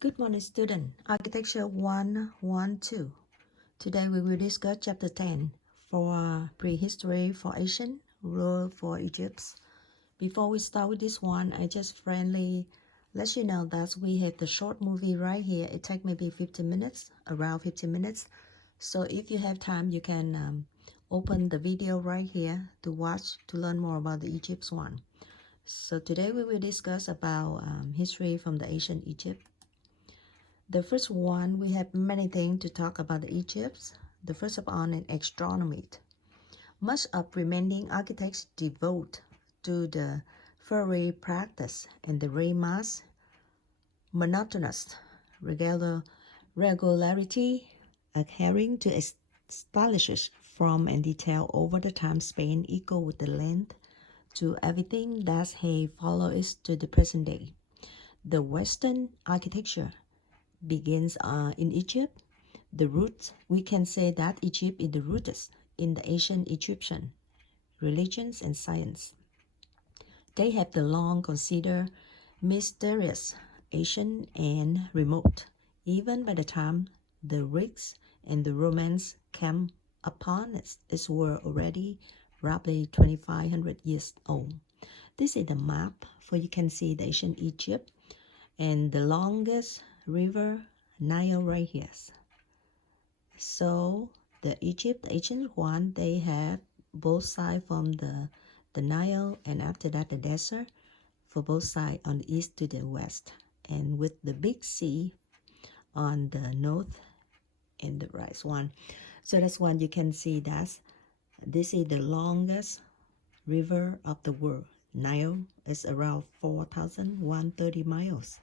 Good morning, student. Architecture 112. Today we will discuss chapter 10 for prehistory for Asian, rule for Egypt. Before we start with this one, I just friendly let you know that we have the short movie right here. It takes maybe 15 minutes, around 15 minutes. So if you have time, you can open the video right here to watch, to learn more about the Egypt one. So today we will discuss about history from the ancient Egypt. The first one, we have many things to talk about Egypt. The first of all is astronomy. Much of remaining architects devote to the fairy practice and the ray mass, monotonous regularity, adhering to established form and detail over the time span equal with the length to everything that has followed to the present day. The Western architecture begins in Egypt. The roots, we can say that Egypt is the roots in the ancient Egyptian religions and science. They have the long considered mysterious, ancient and remote, even by the time the Greeks and the Romans came upon it were already roughly 2,500 years old. This is the map for you can see the ancient Egypt and the longest river Nile right here. So the ancient one, they have both sides from the Nile, and after that the desert for both sides on the east to the west, and with the big sea on the north and the right one. So that's one you can see that this is the longest river of the world. Nile is around 4,130 miles,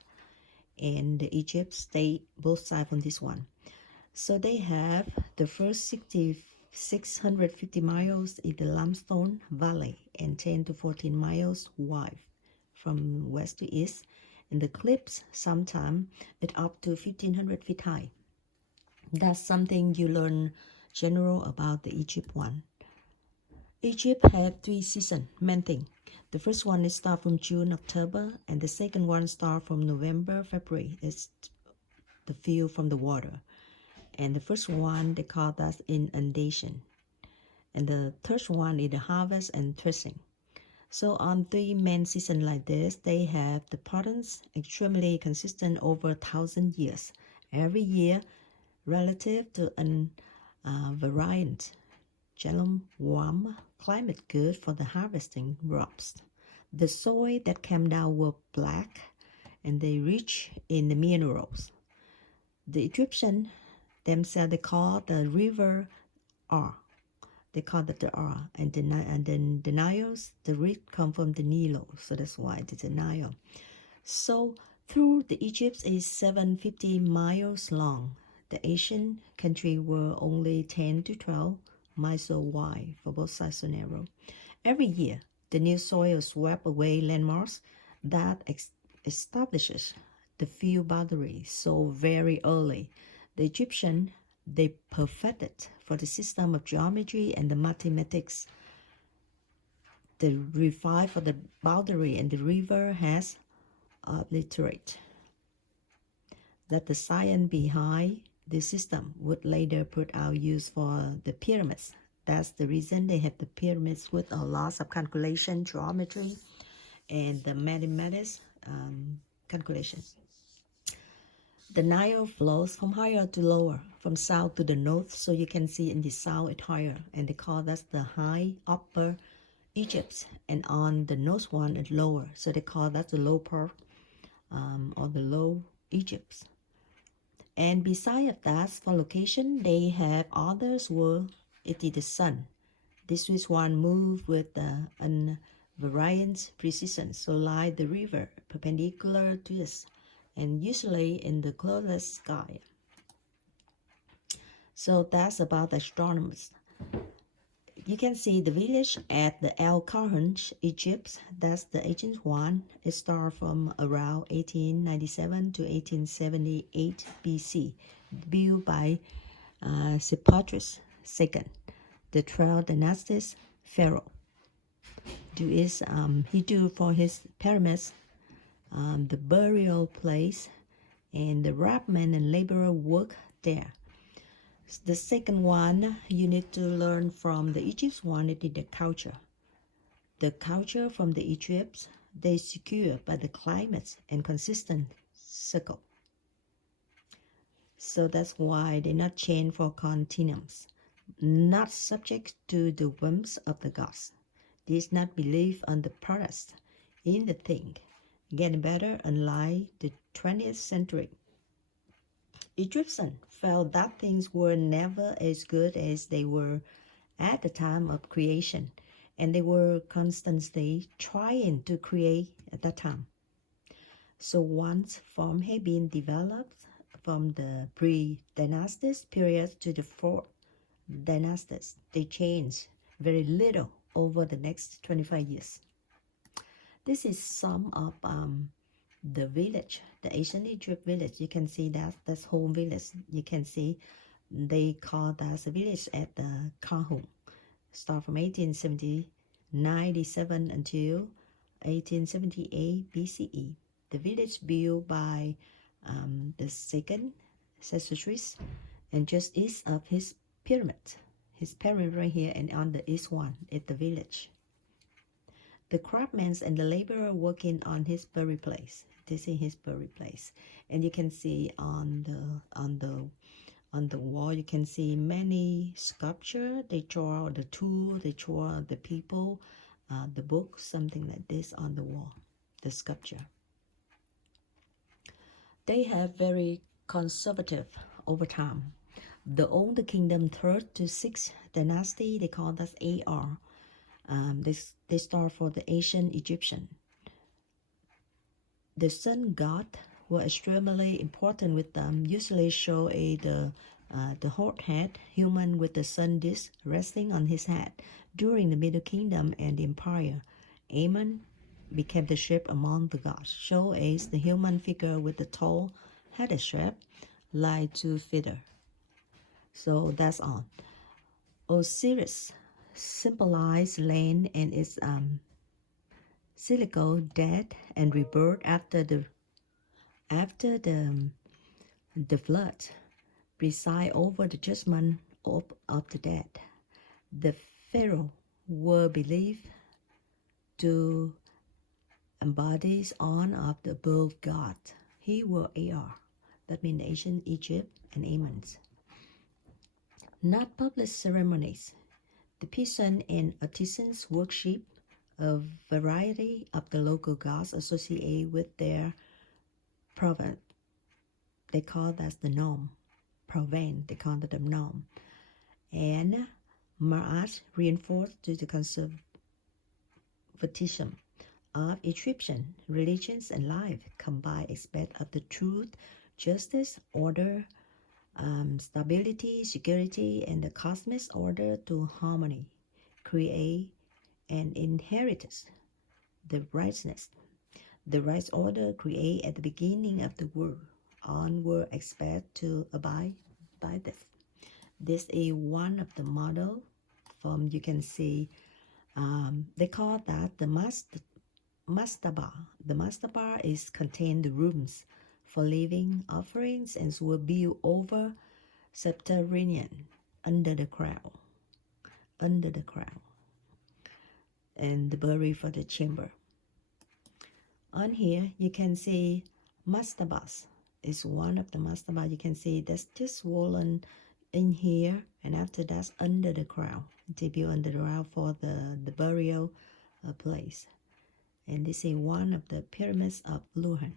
and the Egypt stay both sides from this one. So they have the first 650 miles in the limestone valley and 10 to 14 miles wide from west to east, and the cliffs sometimes it up to 1,500 feet high. That's something you learn general about the Egypt one. Egypt have 3 seasons, main thing. The first one is start from June, October, and the second one start from November, February. It's the view from the water. And the first one, they call that inundation. And the third one is the harvest and threshing. So on 3 main seasons like this, they have the patterns extremely consistent over 1,000 years. Every year, relative to an variant, general warm climate good for the harvesting crops. The soil that came down were black, and they rich in the minerals. The Egyptian themselves, they call the river R. They call it the R. And then the Niles, the root come from the Nilo. So that's why it's the Nile. So through the Egypt is 750 miles long. The Asian country were only 10 to 12 miles so wide for both sides so narrow. Every year, the new soil swept away landmarks that establishes the field boundary so very early. The Egyptian, they perfected for the system of geometry and the mathematics. The refined for the boundary and the river has obliterated that the science behind the system would later put out use for the pyramids. That's the reason they have the pyramids with a lot of calculation, geometry, and the mathematics calculation. The Nile flows from higher to lower, from south to the north. So you can see in the south it's higher, and they call that the high upper Egypt, and on the north one it's lower. So they call that the low part or the low Egypt. And besides that, for location, they have others where it is the sun. This is one move with invariant precision, so like the river perpendicular to this, and usually in the cloudless sky. So that's about astronomers. You can see the village at the El Kahn, Egypt. That's the ancient one. It started from around 1897 to 1878 BC, built by Sesostris II, the 12th dynasty pharaoh. He do for his pyramids the burial place and the craftsmen and laborer work there. The second one you need to learn from the Egypt one, it is the culture. The culture from the Egypts, they secure by the climate and consistent cycle. So that's why they not change for continuums, not subject to the whims of the gods. This not believe on the past in the thing, getting better unlike the 20th century. Egyptians felt that things were never as good as they were at the time of creation, and they were constantly trying to create at that time. So once form had been developed from the pre-dynastic period to the fourth dynastic, they changed very little over the next 25 years. This is some of the village, the ancient Egypt village. You can see that's whole village. You can see they call that a village at the Kahun. Start from 1897 until 1878 BCE. The village built by the second Sesostris, and just east of his pyramid right here, and on the east one is the village. The craftsmen and the laborer working on his burial place. This is his burial place, and you can see on the wall, you can see many sculpture. They draw the tool, they draw the people, the book, something like this on the wall, the sculpture. They have very conservative over time. The old kingdom, 3rd to 6th dynasty, they call that AR. They start for the ancient Egyptian. The sun god were extremely important with them, usually show the hot head human with the sun disk resting on his head. During the Middle Kingdom and the Empire, Amun became the shape among the gods, show as the human figure with the tall headed shape, like two feather. So that's on. Osiris symbolized land and its cyclical death and rebirth after the flood, preside over the judgment of the dead. The pharaoh were believed to embody on of the above god. He were AR, that means ancient Egypt and Amun's. Not public ceremonies. The peasant and artisans worship a variety of the local gods associated with their province. They call that the norm. Province, they call it the norm. And Ma'at reinforced to the conservatism of Egyptian religions and life, combined aspects of the truth, justice, order, stability, security, and the cosmic order to harmony, create and inheritance, the rightness. The right order create at the beginning of the world, all were expect to abide by this. This is one of the model from, you can see, they call that the mastaba. The mastaba is contain the rooms for living offerings and were built over subterranean, under the ground, and the bury for the chamber. On here you can see mastabas is one of the mastaba. You can see that's just swollen in here, and after that's under the ground. They build under the ground for the burial place. And this is one of the pyramids of Luhan.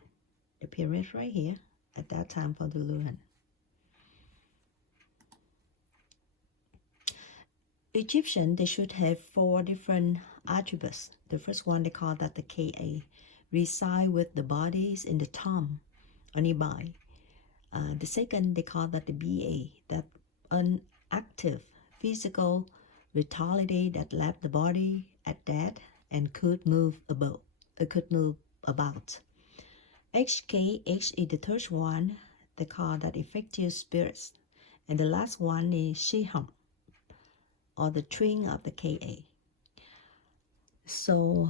The pyramid right here at that time for the Luhan. Egyptian, they should have 4 different attributes. The first one, they call that the Ka, reside with the bodies in the tomb, Anibai. The second, they call that the Ba, that unactive physical vitality that left the body at death and could move about. HKH is the third one, they call that effective spirits. And the last one is Shiham, or the twin of the Ka. So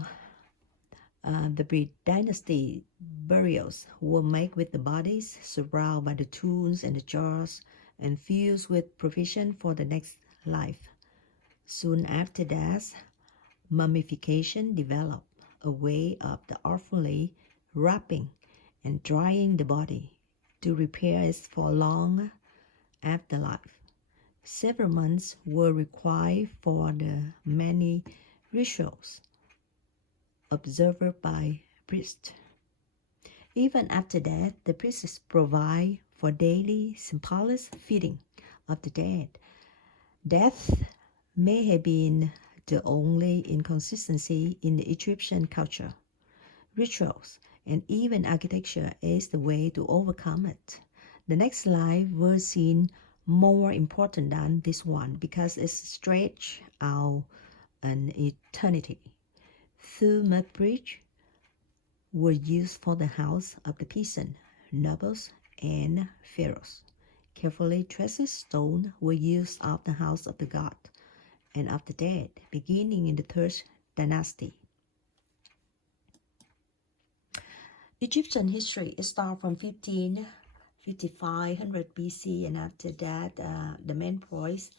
The pre-dynasty burials were made with the bodies surrounded by the tools and the jars and fused with provision for the next life. Soon after that, mummification developed, a way of the artfully wrapping and drying the body to prepare it for a long afterlife. Several months were required for the many rituals observed by priests. Even after that, the priests provide for daily symbolic feeding of the dead. Death may have been the only inconsistency in the Egyptian culture, rituals, and even architecture is the way to overcome it. The next life was seen more important than this one because it stretched out an eternity. Through mud bridge were used for the house of the peasant, nobles, and pharaohs. Carefully traced stone were used of the house of the god and of the dead, beginning in the third dynasty. Egyptian history starts from 5500 BC, and after that, the main point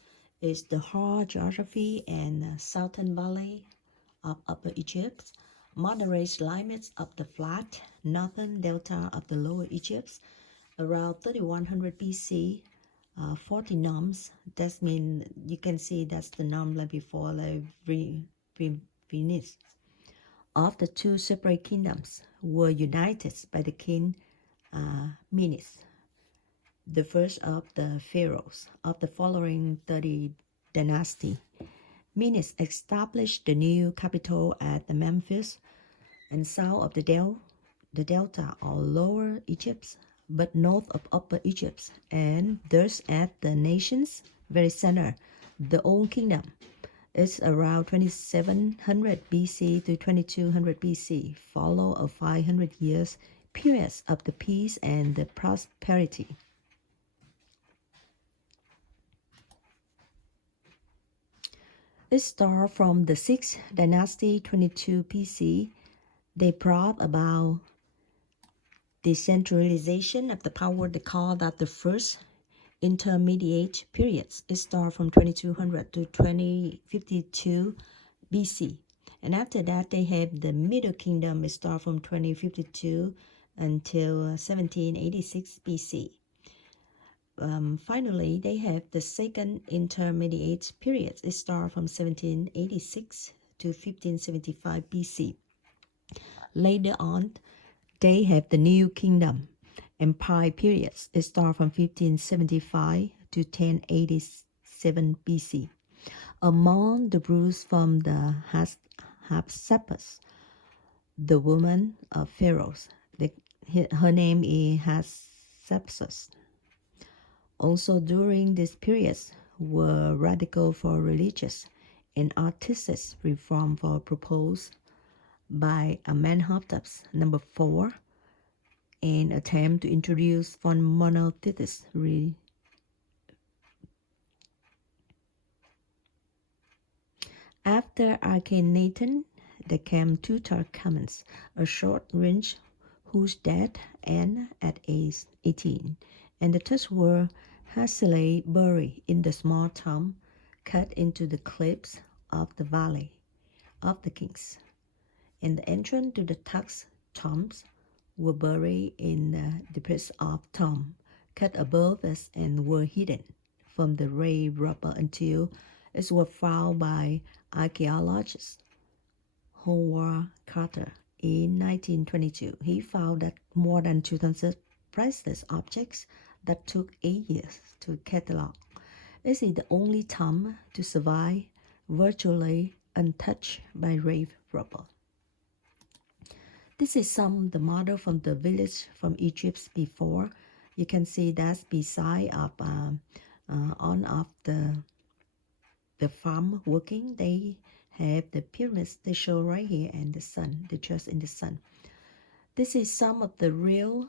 is the hard geography and southern valley of Upper Egypt, moderate climates of the flat northern delta of the Lower Egypt, around 3100 BC, 40 nomes. That means you can see that's the nom like before like Venice. Of the two separate kingdoms were united by the king Menes, the first of the pharaohs of the following 30 dynasty. Menes established the new capital at the Memphis and south of the delta or Lower Egypt, but north of Upper Egypt, and thus at the nation's very center, the Old Kingdom. It's around 2700 BC to 2200 BC, follow a 500 years period of the peace and the prosperity. It starts from the 6th dynasty, 22 BC. They brought about decentralization of the power. They call that the first intermediate periods. It starts from 2200 to 2052 BC. And after that, they have the Middle Kingdom. It starts from 2052 until 1786 BC. Finally, they have the second intermediate period. It starts from 1786 to 1575 BC. Later on, they have the New Kingdom Empire periods. It starts from 1575 to 1087 BC. Among the rules from the Hatshepsut, the woman of pharaohs, her name is Hatshepsut. Also during this period were radical for religious and artistic reform for proposed by Amenhotep IV, an attempt to introduce monotheism. After Akhenaten, there came Tutankhamun, a short range whose death ended at age 18, and the two were hastily buried in the small tomb cut into the cliffs of the Valley of the Kings. And the entrance to the Tux tombs were buried in the depths of tomb cut above us and were hidden from the ray rubber until it was found by archaeologist Howard Carter in 1922. He found that more than 2,000 priceless objects that took 8 years to catalog. This is the only tomb to survive virtually untouched by rave rubble. This is some of the model from the village from Egypt before. You can see that's beside of on of the farm working. They have the pyramids they show right here and the sun, the church in the sun. This is some of the real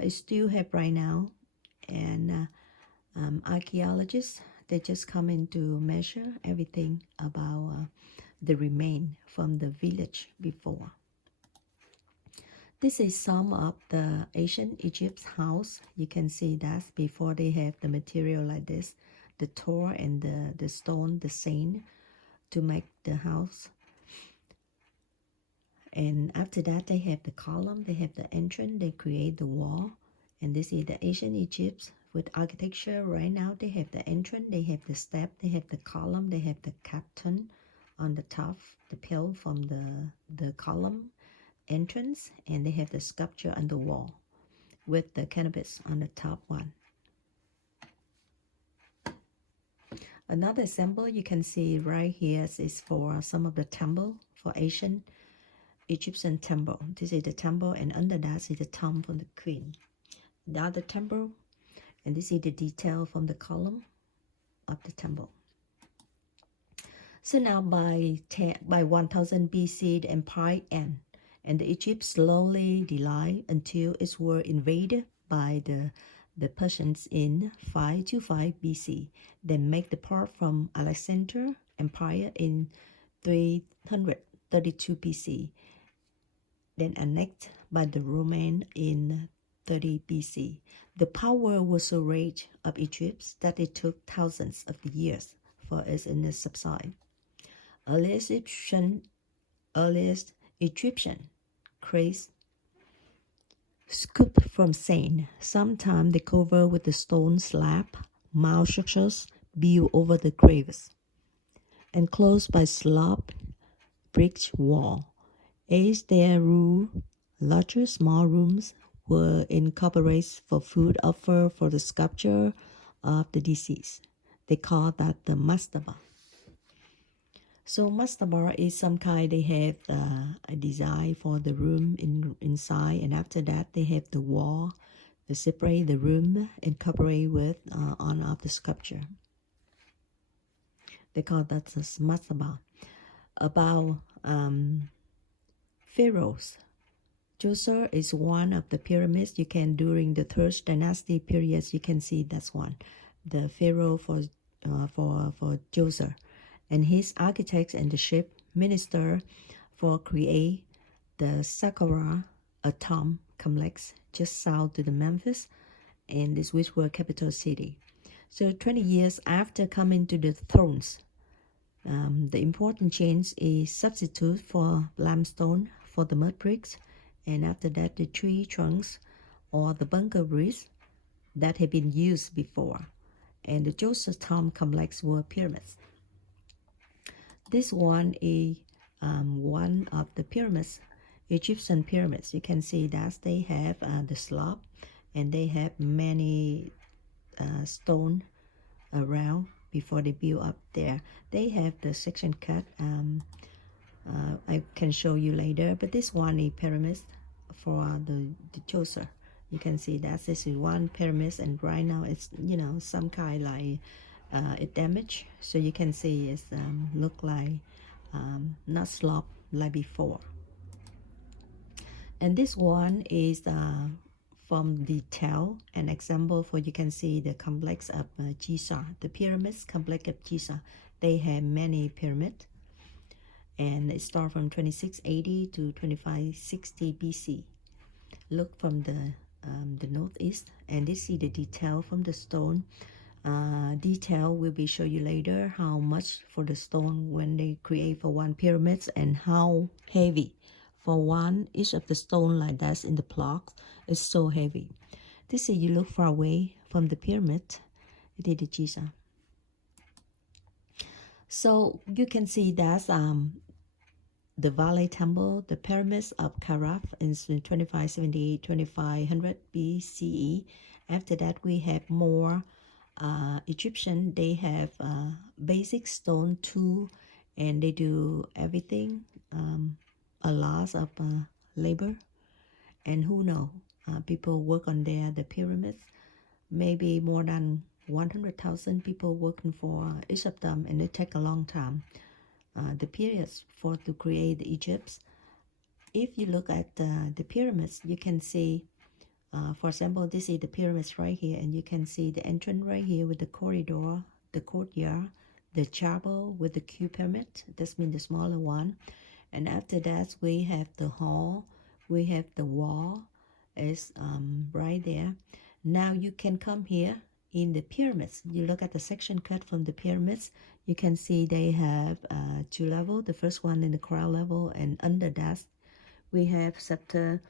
it still have right now, and archaeologists they just come in to measure everything about the remain from the village before. This is some of the ancient Egypt's house. You can see that before they have the material like this, the tor and the stone, the sand to make the house. And after that, they have the column, they have the entrance, they create the wall. And this is the ancient Egypt with architecture. Right now, they have the entrance, they have the step, they have the column, they have the captain on the top, the pill from the column entrance, and they have the sculpture on the wall with the cannabis on the top one. Another example you can see right here is for some of the temple for ancient Egyptian temple. This is the temple, and under that is the tomb for the queen. The other temple, and this is the detail from the column of the temple. So now by 1000 BC, the empire ended, and the Egypt slowly declined until it were invaded by the Persians in 525 BC. Then make the part from Alexander Empire in 332 BC. Then annexed by the Romans in 30 BC. The power was so great of Egypt that it took thousands of years for it to subside. Earliest Egyptian craze scooped from sand. Sometimes they cover with the stone slab, mound structures built over the graves, enclosed by slab brick wall. As their rule, larger small rooms were incorporated for food offered for the sculpture of the deceased. They call that the mastaba. So mastaba is some kind, they have a design for the room inside, and after that they have the wall, they separate the room, incorporate with on of the sculpture. They call that the mastaba. About pharaohs. Djoser is one of the pyramids you can during the third dynasty periods. You can see that's one, the pharaoh for Djoser, and his architects and the ship minister for create the Saqqara, a tomb complex just south to the Memphis, and this which were capital city. So 20 years after coming to the thrones, the important change is substitute for limestone for the mud bricks, and after that the tree trunks or the bunker bricks that had been used before, and the Joseph tomb complex were pyramids. This one is one of the pyramids, Egyptian pyramids. You can see that they have the slab, and they have many stone around before they build up there. They have the section cut. I can show you later, but this one is pyramid for the Djoser. You can see that this is one pyramid, and right now it's some kind like it damaged, so you can see it's look like not slop like before. And this one is from detail, an example for you can see the complex of Giza, the pyramids complex of Giza. They have many pyramids, and it starts from 2680 to 2560 BC. Look from the northeast, and this is the detail from the stone. Detail will be show you later how much for the stone when they create for one pyramids, and how heavy for one each of the stone like that in the block is so heavy. This is you look far away from the pyramid, it is the Giza. So you can see that the Valley Temple, the pyramids of Karaf in 2578, 2500 BCE. After that, we have more Egyptian. They have basic stone tool, and they do everything. A lot of labor, and who know, people work on the pyramids. Maybe more than 100,000 people working for each of them, and it take a long time. The periods for to create the Egypt. If you look at the pyramids, you can see, for example, this is the pyramids right here, and you can see the entrance right here with the corridor, the courtyard, the chapel with the Q pyramid. This means the smaller one. And after that, we have the hall We have the wall is right there. Now you can come here in the pyramids. You look at the section cut from the pyramids. You can see they have two levels. The first one in the crown level, and under that we have the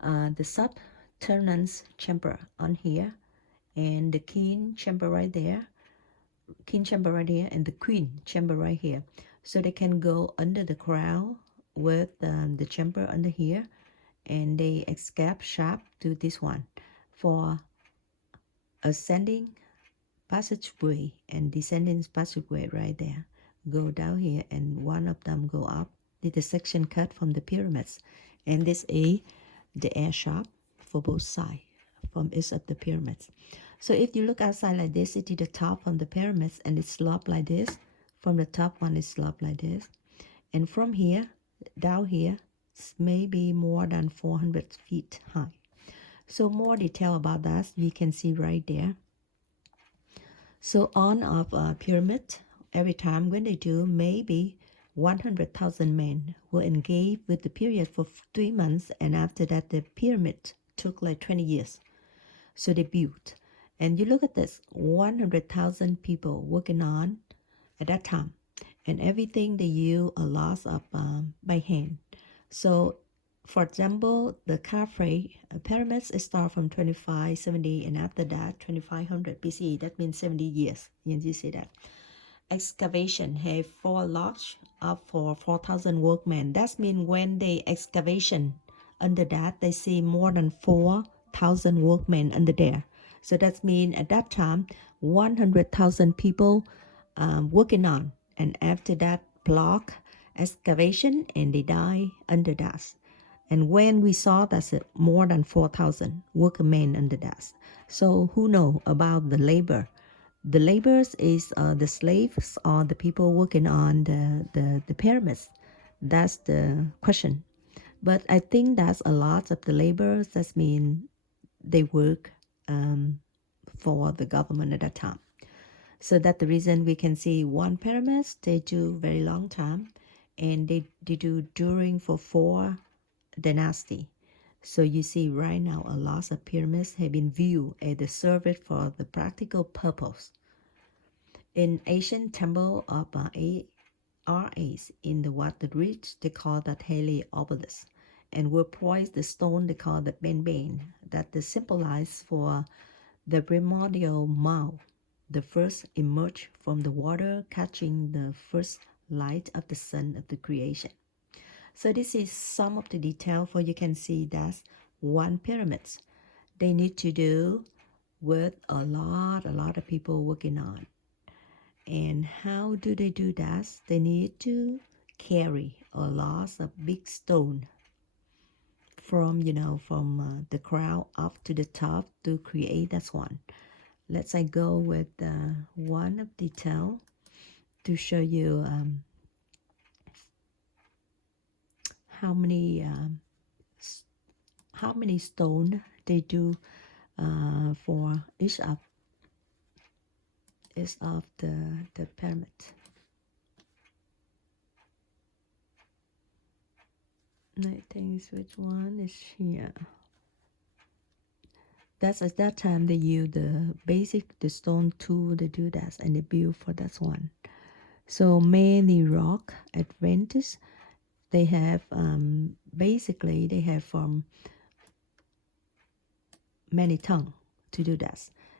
subtenant's chamber on here, and the king chamber right there, and the queen chamber right here. So they can go under the crown with the chamber under here, and they escape shaft to this one for ascending passageway and descending passageway right there. Go down here, and one of them go up. The section cut from the pyramids, and this is the air shaft for both sides from each of the pyramids. So if you look outside like this, it is the top from the pyramids, and it's sloped like this. From the top one is sloped like this, and from here down here, it's maybe more than 400 feet high. So more detail about that we can see right there. So on of a pyramid, every time when they do, maybe 100,000 men will engage with the period for 3 months, and after that the pyramid took like 20 years. So they built. And you look at this, 100,000 people working on at that time. And everything they use a lot of by hand. So for example, the Khafre pyramids start from 2570, and after that 2500 BCE. That means 70 years. You see that. Excavation have 4 lots up for 4,000 workmen. That means when they excavation under that, they see more than 4,000 workmen under there. So that means at that time 100,000 people working on, and after that block excavation, and they die under that. And when we saw that's more than 4,000 workmen under that. So who know about the labor? The laborers is the slaves or the people working on the pyramids. That's the question. But I think that's a lot of the laborers. That means they work for the government at that time. So that's the reason we can see one pyramid, they do very long time, and they do during for 4 dynasty. So you see right now a lot of pyramids have been viewed as the service for the practical purpose. In ancient temple of RAs in the water ridge, they call that Heliopolis, and were poised the stone they call the Ben that they symbolize for the primordial mouth, the first emerged from the water, catching the first light of the sun of the creation. So this is some of the detail for you can see that one pyramid they need to do with a lot of people working on. And how do they do that? They need to carry a lot of big stone from the crown up to the top to create that one. Let's go with one of detail to show you how many stone they do for each of the pyramid. I think which one is here. That's at that time they use the stone tool to do that, and they build for that one. So many rock advantage they have basically they have from many tongue to do that.